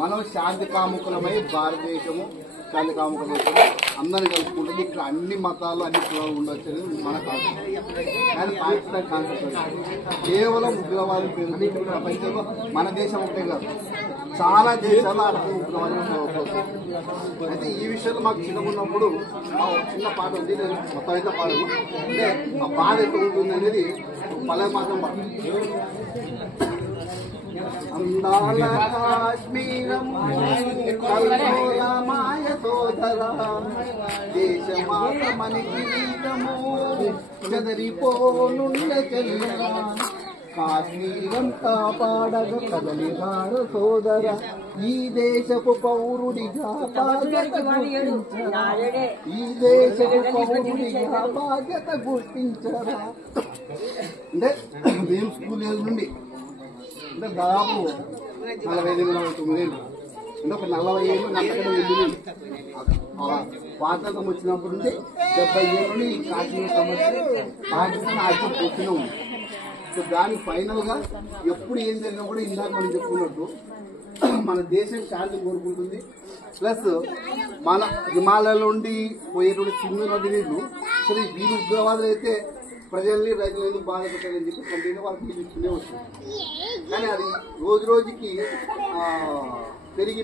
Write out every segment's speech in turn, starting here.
మనం శాంతి కాముకులమై భారతదేశము శాంతి కాముకులమై అందరిని కలుపుకుంటుంది. ఇక్కడ అన్ని మతాలు అన్ని కులాలు ఉండొచ్చు అనేది మన కాన్సెప్ట్. కానీ పాకిస్తాన్ కాన్సెప్ట్ కేవలం ఉగ్రవాదం పేరుంది. ప్రపంచంలో మన దేశం ఒకటే కాదు, చాలా దేశాలు అర్థం ఉగ్రవాదం అయితే ఈ విషయంలో మాకు చిన్నగున్నప్పుడు చిన్న పాట ఉంది, నేను మొత్తం అయితే పాడను. అంటే ఆ బాధ ఎక్కడ ఉంటుంది అనేది పల్లె మాత్రం పాట. అందాల కాశ్మీరం మాయ సోదర దేశమాత మనకి గీతము చెదరిపోనుండ చెల్లెరా కాశ్మీరం కాపాడగ కదలిగాడు సోదర ఈ దేశపు పౌరుడిగా బాధ్యత గుర్తించరా, ఈ దేశపు పౌరుడిగా బాధ్యత గుర్తించరా. అంటే మేము స్కూల్ ఏజ్ నుండి అంటే దాదాపు 45-49 ఏళ్ళు అంటే ఒక 40 ఏళ్ళు నక్కడే వెళ్ళి స్వాతంత్రం వచ్చినప్పటి నుంచి 70 ఏళ్ళ నుండి ఈ కాశ్మీర్ సమస్య పాకిస్తాన్ ఆయుధం పోతూనే ఉంది. సో దానికి ఫైనల్ గా ఎప్పుడు ఏం జరిగినా కూడా ఇందాక మనం చెప్పుకున్నట్టు మన దేశం శాంతి కోరుకుంటుంది. ప్లస్ మన హిమాలయాల నుండి పోయేటువంటి సింధు నది నీళ్లు సరే వీళ్ళు ఉగ్రవాదులు అయితే ప్రజల్ని రైతులు ఎందుకు బాధ పెట్టాలని చెప్పి కంటిన్యూ వాళ్ళకి తీసుకునే వస్తుంది. కానీ అది రోజు రోజుకి పెరిగి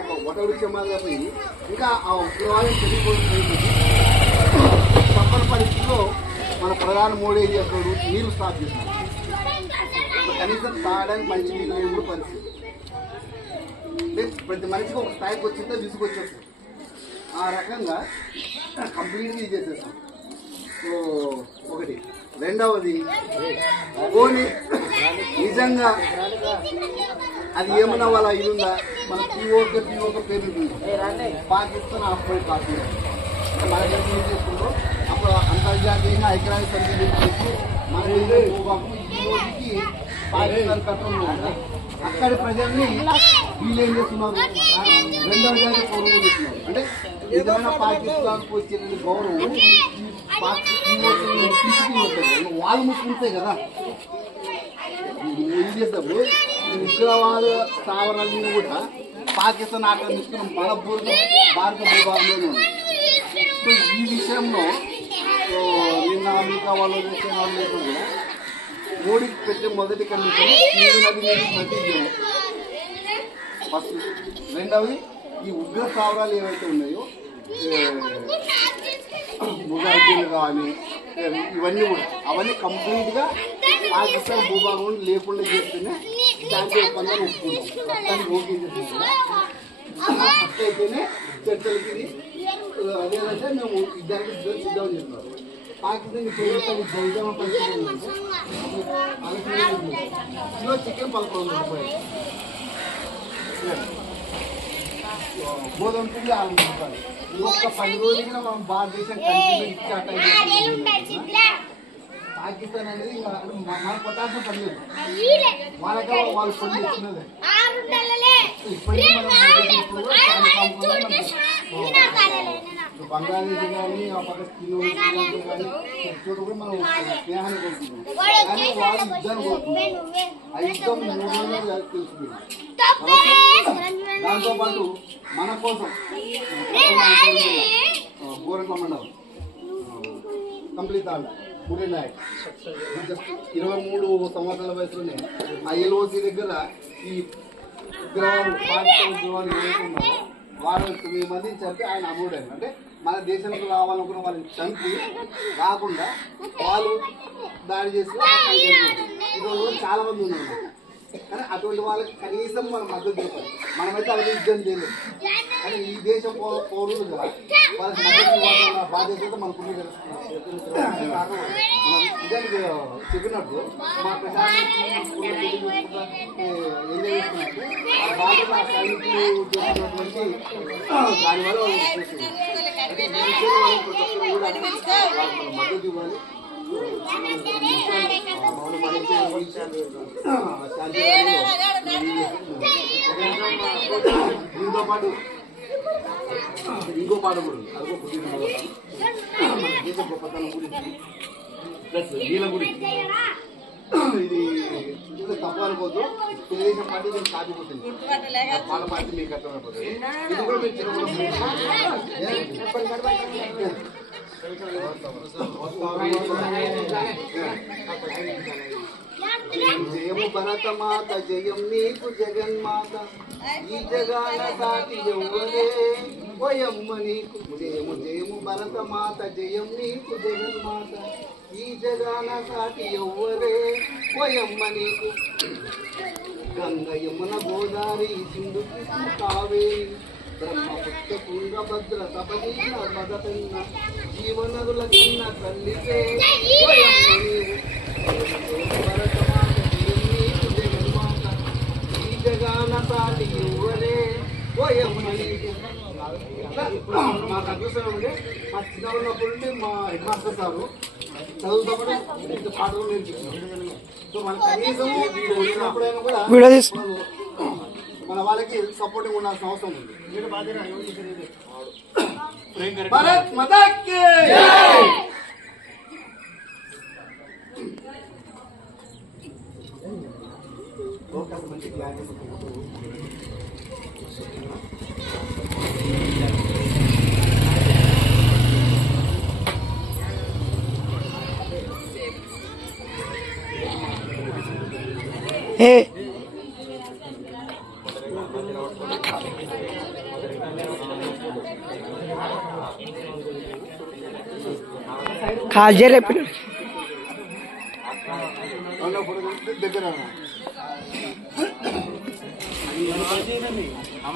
ఒక వటవృక్షమాగా పోయి ఇంకా ఆ ఉగ్రవాదం పెరిగిపోతుంది. తప్పని పరిస్థితిలో మన ప్రధాని మోడీ ఏం చేస్తాడు, నీళ్లు స్టాప్ చేస్తున్నాడు. కనీసం తాగడానికి మంచి నీళ్ళు లేని కూడా పరిస్థితి. ప్రతి మనిషికి ఒక స్థాయికి వచ్చిందో విసుకొచ్చేస్తాం. ఆ రకంగా కంప్లీట్గా ఇది చేసేస్తాం. సో ఒకటి. రెండవది పోనీ నిజంగా అది ఏమన్నా వాళ్ళ ఇల్లుందా, మన పిఓక పేరు పాకిస్తాన్ ఆఫ్ఘన్ కాశ్మీర్ మన దేశం ఏం చేసుకుంటూ అప్పుడు అంతర్జాతీయంగా ఐక్యరాజ్య సమితి చేసి మన భూభాగం ఈ రోజుకి పాకిస్తాన్ కట్టంలో ఉంది. అక్కడి ప్రజల్ని వీళ్ళు ఏం చేస్తున్నారు, రెండవ జాతీయ పౌరులు చేస్తున్నారు. అంటే ఏదైనా పాకిస్తాన్ కు వచ్చే గౌరవం వాళ్ళు ముట్టుకుంటాయి కదా. ఏం చేసినప్పుడు ఉగ్రవాద స్థావరాలను కూడా పాకిస్తాన్ ఆక్రమిస్తున్న మన భారత భూభాగంలోనే ఉంది. సో ఈ విషయంలో నిన్న అమెరికా వాళ్ళు లేకుండా మోడీకి పెట్టే మొదటి కండిషన్ సింధు నది నీరు ప్రతిజ్ఞం ఫస్ట్. రెండవది ఈ ఉగ్ర స్థావరాలు ఏవైతే ఉన్నాయో ముజాహిదీన్లు కానీ ఇవన్నీ కూడా అవన్నీ కంప్లీట్ గా పాకిస్తాన్ భూభాగం లేకుండా చేస్తేనే శాంతి ఒప్పందాలు ఒప్పుకుంటాం. ప్రస్తుతానికి ఓకే చేస్తున్నాం. అట్లయితేనే చర్చలకి అదేదంటే మేము ఇద్దరికి సిద్ధం చేస్తున్నాం. పాకిస్తాన్ జైజామా పరిస్థితి చికెన్ 11 రూపాయలు, గోధుమ పిండి 6 రూపాయలు. ఇంకొక 10 రోజులుగా మనం భారతదేశం కంటిన్యూ ఇచ్చాట. పాకిస్తాన్ అనేది మన కొట్టాల్సిన పని లేదు, వాళ్ళగా వాళ్ళు పని చేస్తున్నదే. బంగ్లాదేశ్ కానీ ఆ పక్క కూడా మనం స్నేహాన్ని కోరుకుంటున్నాం. కానీ వాళ్ళు యుద్ధాన్ని కోరుకుంటున్నారు. ఆ యుద్ధం 3 రోజులు తెలుస్తుంది. దాంతో పాటు మన కోసం గోరంట్ల మండలం కంప్లీట్ ఆడ 23 సంవత్సరాల వయసులోనే ఆ ఎల్ఓసి దగ్గర ఈ ఉగ్రవాదులు పాకిస్తాన్ ఉగ్రవాదులు ఏమవుతున్నారో వాళ్ళు 9 మందిని చంపి ఆయన అమరుడైన. అంటే మన దేశంలో రావాలనుకున్న వాళ్ళని చంపి రాకుండా వాళ్ళు దాడి చేసి ఈరోజు చాలా మంది ఉన్నారు. కానీ అటువంటి వాళ్ళకి కనీసం మనం మద్దతు చెప్పాలి. మనమైతే అవి యుద్ధం చేయలేదు, కానీ ఈ దేశం పౌరులు కదా వాళ్ళకి మద్దతు ఇవ్వాల్సిన బాధ్యత మనకున్న నిజానికి చెప్పినట్టు మా ప్రశాంతి ఎంజాయ్ చేస్తున్నట్టు ఆ బాధ్యత ఆ సైనికులు చేస్తున్నటువంటి దానివల్ల వాళ్ళు చేస్తున్నారు. అంటే ఈ విషయంలో మనం ప్రతి ఒక్కరు కూడా వాళ్ళకి మద్దతు ఇవ్వాలి. దీంతో పాటు ఇంకో పాట కూడా అదిగో దేశ గొప్పతనం గురించి ప్లస్ వీళ్ళ గురించి ఇది తప్పనుకోవద్దు. తెలుగుదేశం పార్టీ మీకు కాకపోతుంది, వాళ్ళ పార్టీ మీకు అర్థమైపోతుంది. ఇది కూడా మీరు జయము భరత మాత, జయం నీకు జగన్మాత, ఈ జగాన సాటి ఎవ్వరే ఓయమ్మ నీకు. జయము జయము భరత మాత, జయం నీకు జగన్మాత, ఈ జగాన సాటి ఎవ్వరే ఓయమ్మ నీకు. గంగ యమున గోదావరి సింధు కృష్ణ కావేరి బ్రహ్మపుత్ర తుంగభద్ర సబలీన మదతన్న జీవనదుల చిన్న తల్లికే ఓయమ్మ నీవు. భరతమాత జయం నీకు జగన్మాత, ఈ జగాన సాటి ఎవ్వరే ఓయమ్మ నీకు. మాకు అదృష్టం ఉండే మా చిన్న ఉన్నప్పుడు నుండి మా హెడ్ మాస్టర్ సారు చదువుతామని పాటలు నేర్పించారు. సో మన కనీసం వచ్చినప్పుడైనా కూడా మన వాళ్ళకి సపోర్టింగ్ ఉండాల్సిన అవసరం ఉంది. భారత్ మాతా కీ జై. కాజరే దగ్గర